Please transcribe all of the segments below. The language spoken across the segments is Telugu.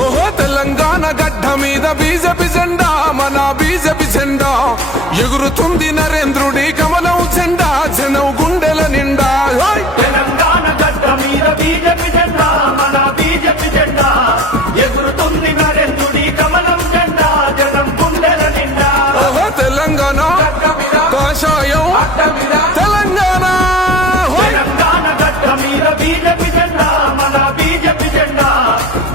ఓహో తెలంగాణ గడ్డ మీద బీజేపీ జెండా, మన బీజేపీ జెండా ఎగురుతుంది నరేంద్రుడి కమలం జెండా, జనం గుండెల నిండా. తెలంగాణ గడ్డ మీద బీజేపీ జెండా, మన బీజేపీ జెండా ఎగురుతుంది నరేంద్రుడి కమలం జెండా, జనం గుండెల నిండా. ఓహో తెలంగాణ కాషాయం తెలంగాణ, తెలంగాణ గడ్డ మీద బీజేపీ జెండా, మన బీజేపీ జెండా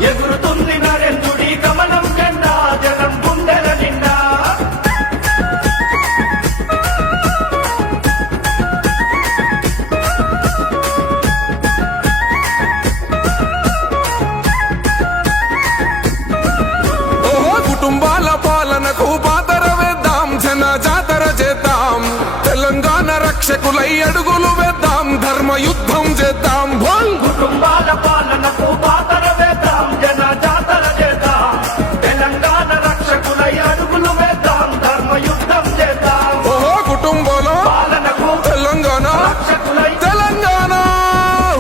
ఎగురుతుంది నరేంద్రుడి కమలం జెండా, జనం గుండెల నిండా. ఓహో కుటుంబాల పాలనకు పాతర వేద్దాం, జన జాతర చేద్దాం, తెలంగాణ రక్షకులై అడుగులు వేద్దాం, ధర్మ యుద్ధం చేద్దాం. కుటుంబాల పాలనకు పాతర వేద్దాం, జన జాతర చేద్దాం, తెలంగాణ రక్షకులై అడుగులు వేద్దాం, ధర్మ యుద్ధం చేద్దాం. ఓహో కుటుంబాల పాలనకు తెలంగాణ రక్షకులై తెలంగాణ,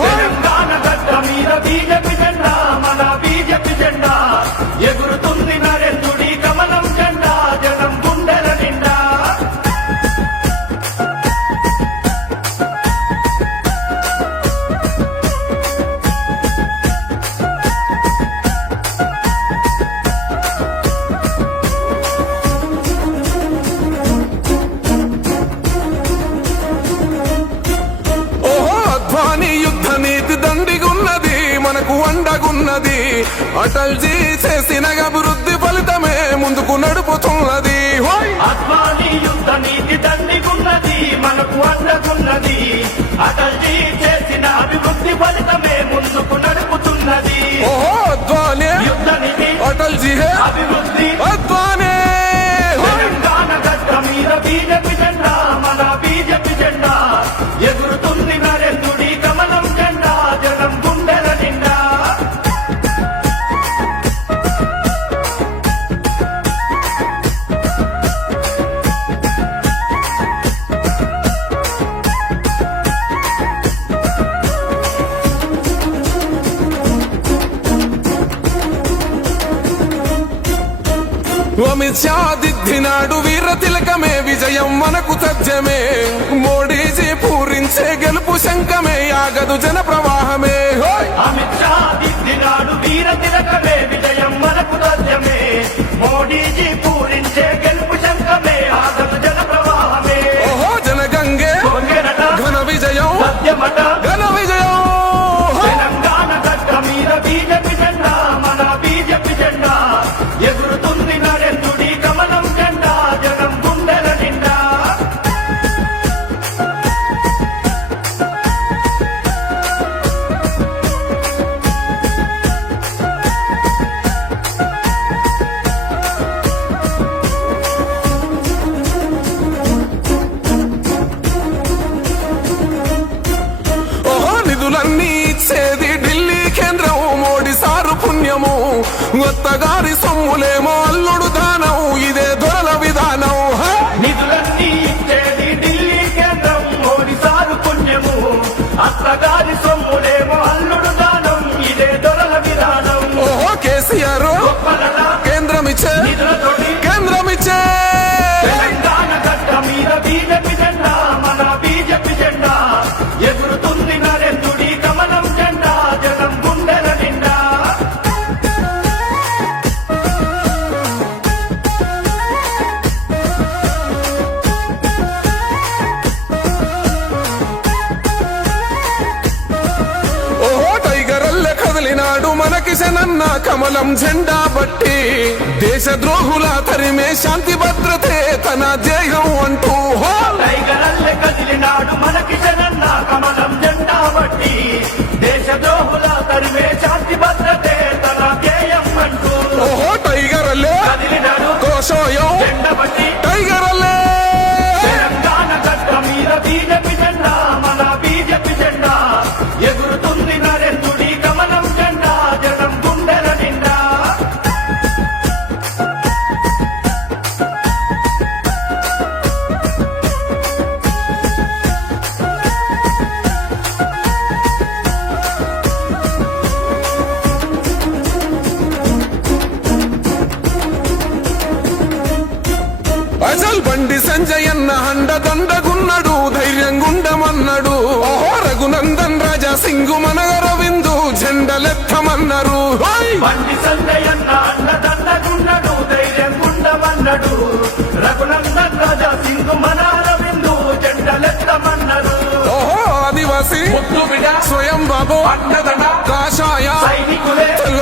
తెలంగాణ గడ్డ మీద బీజేపీ జెండా, మన బీజేపీ జెండా ఎగురుతుంది నరేంద్రుడి కమలం జెండా, జనం గుండెల నిండా. ఓహో అద్వానీ యుద్ధ నీతి దండిగున్నది, మనకు అండగున్నది, అటల్జీ చేసిన అభివృద్ధి ఫలితమే ముందుకు నడుపుతున్నది. అద్వానీ యుద్ధ నీతి దండిగున్నది, మనకు అండగున్నది, అటల్జీ చేసిన అభివృద్ధి ఫలితమే ముందుకు నడుపుతున్నది. ఓహో అద్వానీ యుద్ధ నీతి అటల్జీ హే అభివృద్ధి అద్వానీ, తెలంగాణ గడ్డ మీద బీజేపీ జెండా, మన బీజేపీ జెండా ఎగురుతుంది నరేంద్రుడి కమలం జెండా, జనం గుండెల నిండా. అమిత్ షా దిద్దినాడు వీర తిలకమే, విజయం మనకు తథ్యమే, మోడీజీ పూరించే గెలుపు శంఖమే, ఆగదు జన ప్రవాహమే. అమిత్ షా దిద్దినాడు వీర తిలకమే, విజయం మనకు తథ్యమే, మోడీజీ పూరించే గెలుపు శంఖమే, ఆగదు జన ప్రవాహమే. ఓహో జనగంగే సోన్యనట ఘన విజయం, సత్యమట ఘన విజయం. తెలంగాణ గడ్డ మీద బీజేపీ జెండా, మన బీజేపీ జెండా ఎగురుతుంది నరేంద్రుడి కమలం జెండా, జనం గుండెల నిండా. ఓహో నిధులన్నీ ఇచ్చేది ఢిల్లీ కేంద్రం, మోడీ సారు పుణ్యము, ఒత్తగారి సొమ్ములేమో అల్లుడు దానం, ఇదే దొరల విధానం. నిధులన్నీ ఇచ్చేది ఢిల్లీ కేంద్రం, మోడీ సారు పుణ్యము, అత్తగారి సొమ్ములేమో అల్లుడు దానం, ఇదే దొరల విధానం. ఓహో కేసీఆర్ గొప్పలట కేంద్రమిచ్చే నిధులతోటి కేంద్రమిచ్చే, తెలంగాణ గడ్డ మీద బీజేపీ జెండా, మన బీజేపీ జెండా ఎగురుతుంది నరేంద్రుడి కమలం జెండా, జనం గుండెల నిండా. ఓహో టైగర్ అల్లె కదిలినాడు మన కిషనన్న కమలం జెండా బట్టి, దేశ ద్రోహుల తరిమే శాంతి భద్రతే తన జయం అంటూ. టైగరల్లె కదిలినాడు మన కిషనన్న కమలం జెండా బట్టి, దేశ ద్రోహుల తరిమే శాంతి భద్రతే తన ధ్యేయం అంటూ. ఓహో టైగర్ అల్లె కదిలినాడు కోశోయం జెండా బట్టి, టైగర్ అల్లె. తెలంగాణ గడ్డ మీద బీజేపీ జెండా, మన బీజేపీ జెండా ఎగురుతుంది నరేంద్రుడి కమలం జెండా, జనం గుండెల నిండా. సింగు మనగరవిందు జెండలెత్తమన్నారు హోయ్! బండి సంజయన్న అన్నదన్నగున్నడు ధైర్యం గుండమన్నడు రఘునందన్ రాజా సింగు మనాల విందు జెండలెత్తమన్నడు ఓహో ఆదివాసి ముద్దు బిడ స్వయం బాబు అన్నదన కాషాయ సైనికులే తెల్ల